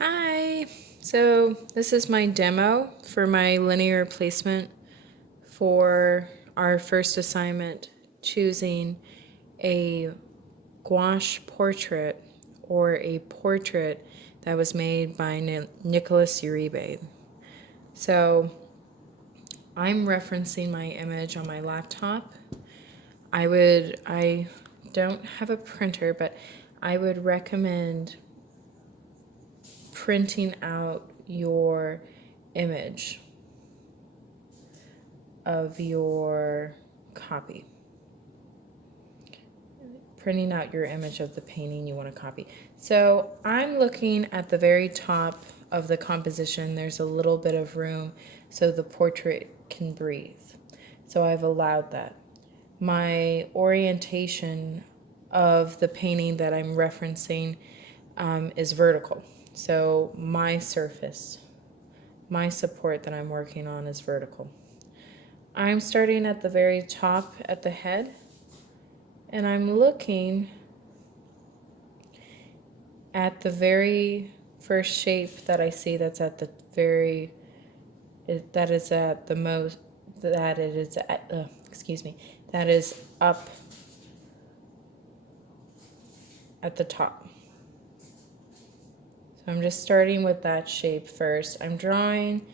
Hi! So this is my demo for my linear placement for our first assignment, choosing a gouache portrait or a portrait that was made by Nicholas Uribe. So I'm referencing my image on my laptop. I don't have a printer, but I would recommend printing out your image of your copy. Printing out your image of the painting you want to copy. So I'm looking at the very top of the composition. There's a little bit of room so the portrait can breathe. So I've allowed that. My orientation of the painting that I'm referencing is vertical. So my surface, my support that I'm working on is vertical. I'm starting at the very top at the head, and I'm looking at the very first shape that I see that is up at the top. So I'm just starting with that shape first. I'm drawing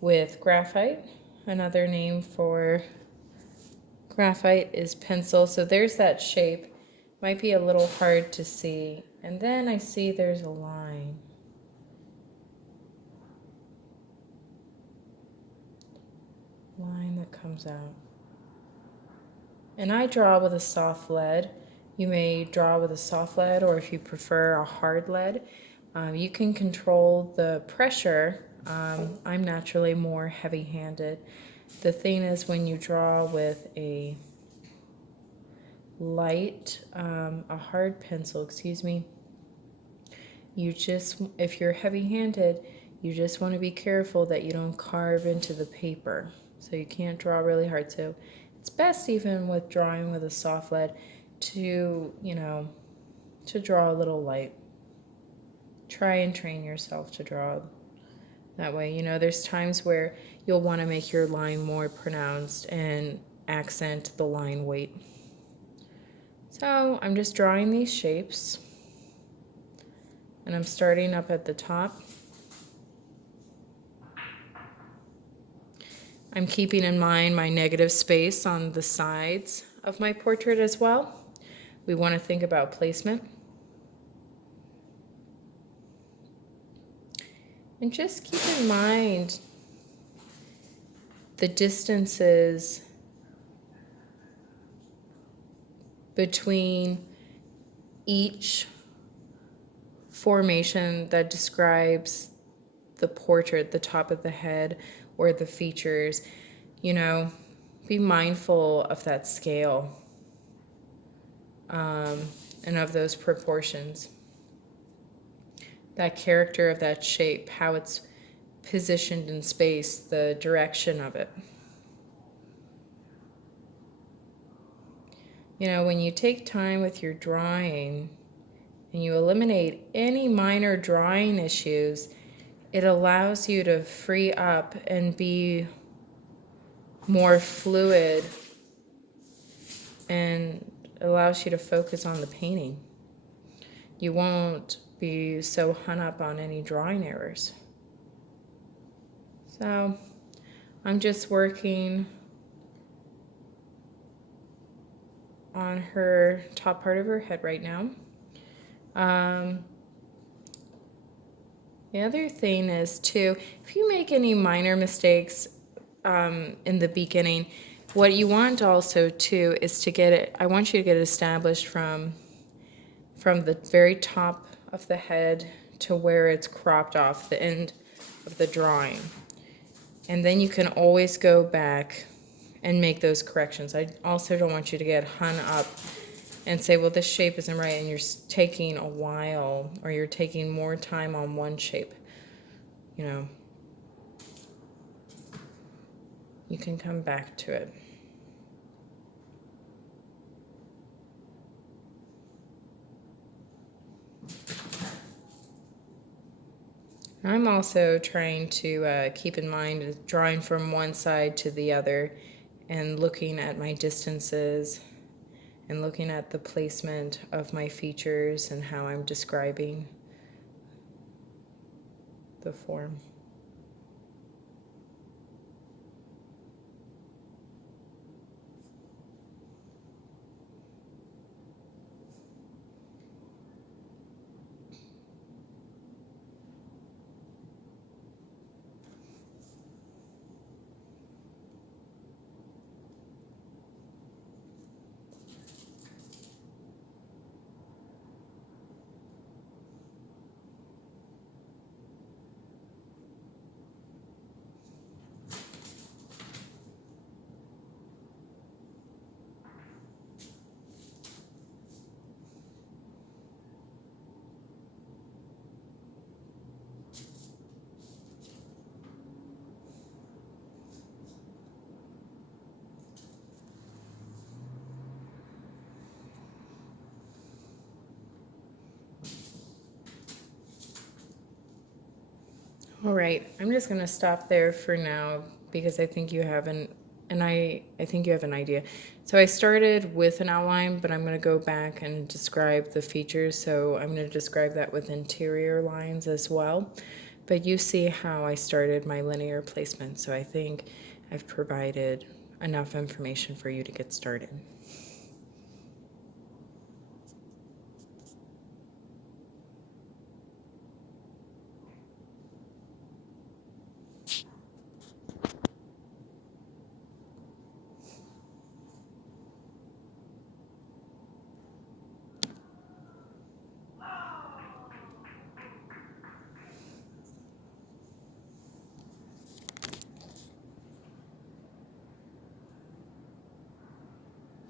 with graphite. Another name for graphite is pencil. So there's that shape. Might be a little hard to see. And then I see there's a line. Line that comes out. And I draw with a soft lead. You may draw with a soft lead, or if you prefer a hard lead. You can control the pressure. I'm naturally more heavy-handed. The thing is, when you draw with a hard pencil, if you're heavy-handed, you just want to be careful that you don't carve into the paper. So you can't draw really hard. So it's best, even with drawing with a soft lead, to draw a little light. Try and train yourself to draw that way. There's times where you'll want to make your line more pronounced and accent the line weight. So I'm just drawing these shapes, and I'm starting up at the top. I'm keeping in mind my negative space on the sides of my portrait as well. We want to think about placement. And just keep in mind the distances between each formation that describes the portrait, the top of the head or the features. Be mindful of that scale and of those proportions. That character of that shape, how it's positioned in space, the direction of it. When you take time with your drawing and you eliminate any minor drawing issues, it allows you to free up and be more fluid, and allows you to focus on the painting. You won't be so hung up on any drawing errors. So I'm just working on her top part of her head right now. The other thing is too, if you make any minor mistakes in the beginning, what you want also too is to get it, I want you to get it established from the very top of the head to where it's cropped off, the end of the drawing. And then you can always go back and make those corrections. I also don't want you to get hung up and say, well, this shape isn't right, and you're taking a while, or you're taking more time on one shape. You can come back to it. I'm also trying to keep in mind drawing from one side to the other and looking at my distances and looking at the placement of my features and how I'm describing the form. All right, I'm just going to stop there for now because I think you have I think you have an idea. So I started with an outline, but I'm going to go back and describe the features. So I'm going to describe that with interior lines as well. But you see how I started my linear placement. So I think I've provided enough information for you to get started.